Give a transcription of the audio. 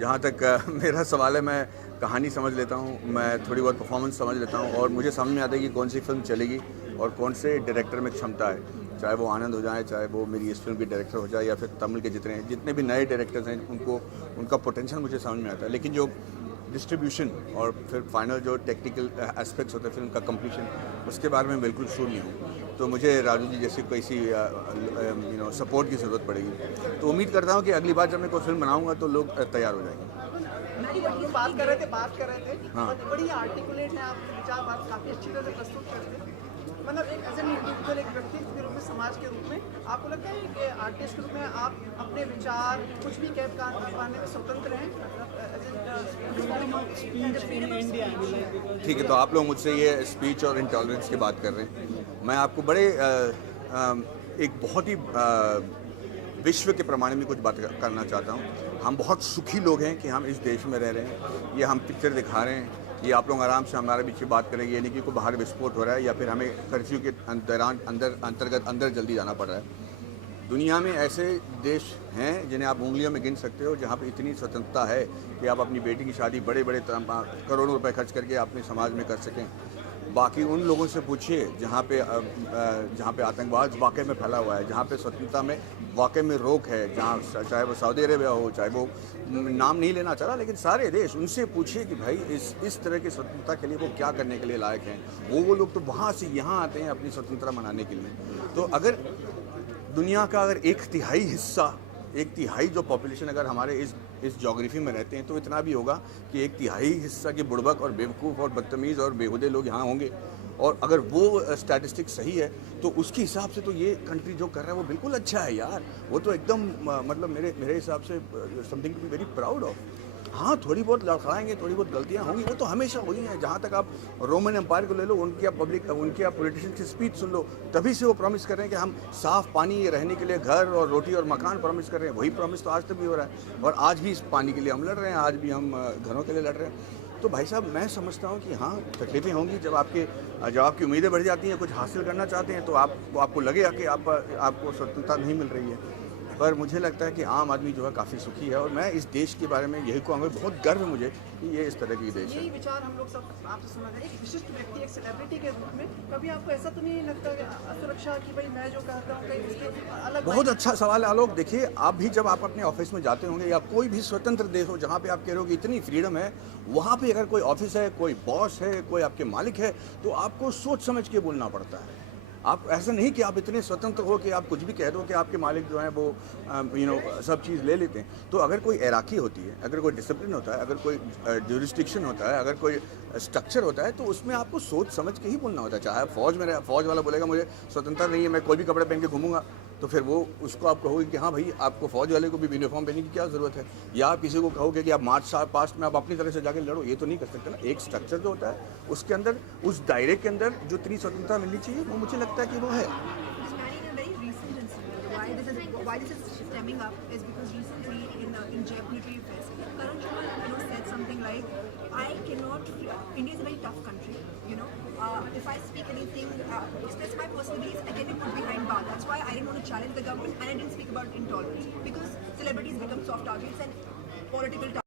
जहाँ तक मेरा सवाल है, मैं कहानी समझ लेता हूँ, मैं थोड़ी बहुत परफॉर्मेंस समझ लेता हूँ और मुझे समझ में आता है कि कौन सी फिल्म चलेगी और कौन से डायरेक्टर में क्षमता है। चाहे वो आनंद हो जाए, चाहे वो मेरी इस फिल्म की डायरेक्टर हो जाए, या फिर तमिल के जितने भी नए डायरेक्टर्स हैं, उनका पोटेंशियल मुझे समझ में आता है। लेकिन जो डिस्ट्रीब्यूशन और फिर फाइनल जो टेक्निकल एस्पेक्ट्स होते हैं फिल्म का कंप्लीशन, उसके बारे में बिल्कुल शूर नहीं हूँ। तो मुझे राजू जी जैसी कैसी सपोर्ट की ज़रूरत पड़ेगी। तो उम्मीद करता हूँ कि अगली बार जब मैं कोई फिल्म बनाऊँगा तो लोग तैयार हो जाएंगे। बात कर रहे थे हाँ। बड़ी आर्टिकुलेट है, आपके विचार बात काफ़ी अच्छी तरह से प्रस्तुत करते हैं। मतलब एक एज एन इंडिविजुअल, एक व्यक्ति के रूप में, समाज के रूप में आपको लगता है कि आर्टिस्ट के रूप में आप अपने विचार कुछ भी कह पाने में स्वतंत्र हैं? ठीक है, तो आप लोग मुझसे ये स्पीच और इंटॉलरेंस की बात कर रहे हैं। मैं आपको बड़े एक बहुत ही विश्व के प्रमाण में कुछ बात करना चाहता हूँ। हम बहुत सुखी लोग हैं कि हम इस देश में रह रहे हैं। ये हम पिक्चर दिखा रहे हैं, ये आप लोग आराम से हमारे बीच में बात करेंगे। ये नहीं कि कोई बाहर विस्फोट हो रहा है या फिर हमें कर्फ्यू के दौरान अंदर जल्दी जाना पड़ रहा है। दुनिया में ऐसे देश हैं जिन्हें आप उंगलियों में गिन सकते हो, जहाँ पे इतनी स्वतंत्रता है कि आप अपनी बेटी की शादी बड़े करोड़ों रुपए खर्च करके अपने समाज में कर सकें। बाकी उन लोगों से पूछिए जहाँ पे आतंकवाद वाकई में फैला हुआ है, जहाँ पे स्वतंत्रता में वाकई में रोक है, जहाँ चाहे वो सऊदी अरेबिया हो, चाहे वो नाम नहीं लेना चाह रहा, लेकिन सारे देश, उनसे पूछिए कि भाई इस तरह की स्वतंत्रता के लिए वो क्या करने के लिए लायक हैं। वो लोग तो वहाँ से यहाँ आते हैं अपनी स्वतंत्रता मनाने के लिए। तो अगर दुनिया का अगर एक तिहाई जो पॉपुलेशन अगर हमारे इस ज्योग्राफी में रहते हैं, तो इतना भी होगा कि एक तिहाई हिस्सा के बुड़बक और बेवकूफ़ और बदतमीज़ और बेहुदे लोग यहाँ होंगे। और अगर वो स्टैटिस्टिक्स सही है तो उसके हिसाब से तो ये कंट्री जो कर रहा है वो बिल्कुल अच्छा है यार। वो तो एकदम मतलब मेरे हिसाब से something to be very proud of. हाँ, थोड़ी बहुत लड़खड़ाएंगे, थोड़ी बहुत गलतियाँ होंगी, वो तो हमेशा हुई हैं। जहाँ तक आप रोमन एम्पायर को ले लो, उनकी आप पॉलिटिशियन की स्पीच सुन लो, तभी से वो प्रॉमिस कर रहे हैं कि हम साफ़ पानी, रहने के लिए घर और रोटी और मकान प्रॉमिस कर रहे हैं। वही प्रॉमिस तो आज तक भी हो रहा है और आज भी इस पानी के लिए हम लड़ रहे हैं, आज भी हम घरों के लिए लड़ रहे हैं। तो भाई साहब, मैं समझता हूँ कि हाँ, तकलीफ़ें होंगी जब आपकी उम्मीदें बढ़ जाती हैं, कुछ हासिल करना चाहते हैं, तो आपको लगेगा कि आपको स्वतंत्रता नहीं मिल रही है। पर मुझे लगता है कि आम आदमी जो है काफ़ी सुखी है और मैं इस देश के बारे में यही कहूँगा, बहुत गर्व है मुझे कि ये इस तरह की देश है। यही विचार हम लोग सब आपसे सुना था, एक विशिष्ट व्यक्ति, एक सेलिब्रिटी के रूप में कभी आपको ऐसा तो नहीं लगता असुरक्षा की भाई मैं जो कहता हूँ कहीं उसके अलग? बहुत अच्छा सवाल है आलोक। देखिए, आप भी जब आप अपने ऑफिस में जाते होंगे या कोई भी स्वतंत्र देश हो जहाँ पे आप कह रहे हो कि इतनी फ्रीडम है, वहाँ पे अगर कोई ऑफिस है, कोई बॉस है, कोई आपके मालिक है, तो आपको सोच समझ के बोलना पड़ता है। आप ऐसा नहीं कि आप इतने स्वतंत्र हो कि आप कुछ भी कह दो कि आपके मालिक जो हैं वो सब चीज़ ले लेते हैं। तो अगर कोई एराकी होती है, अगर कोई डिसिप्लिन होता है, अगर कोई ज्यूरिसडिक्शन होता है, अगर कोई स्ट्रक्चर होता है, तो उसमें आपको सोच समझ के ही बोलना होता है। चाहे आप फौज वाला बोलेगा मुझे स्वतंत्रता नहीं है, मैं कोई भी कपड़े पहन के घूमूंगा, तो फिर वो उसको आप कहोगे कि हाँ भाई, आपको फौज वाले को भी यूनिफॉर्म पहनने की क्या ज़रूरत है। या आप किसी को कहोगे कि आप मार्च पास्ट में आप अपनी तरह से जाके लड़ो, ये तो नहीं कर सकते ना। एक स्ट्रक्चर जो होता है उसके अंदर, उस दायरे के अंदर जो इतनी स्वतंत्रता मिलनी चाहिए, वो मुझे लगता है कि वो है। Why this is stemming up is because recently in Jaipur Military Fest, Karan Johar said something like, I cannot, India is a very tough country, if I speak anything, express my personal beliefs, I can be put behind bars. That's why I didn't want to challenge the government and I didn't speak about intolerance, because celebrities become soft targets and political targets.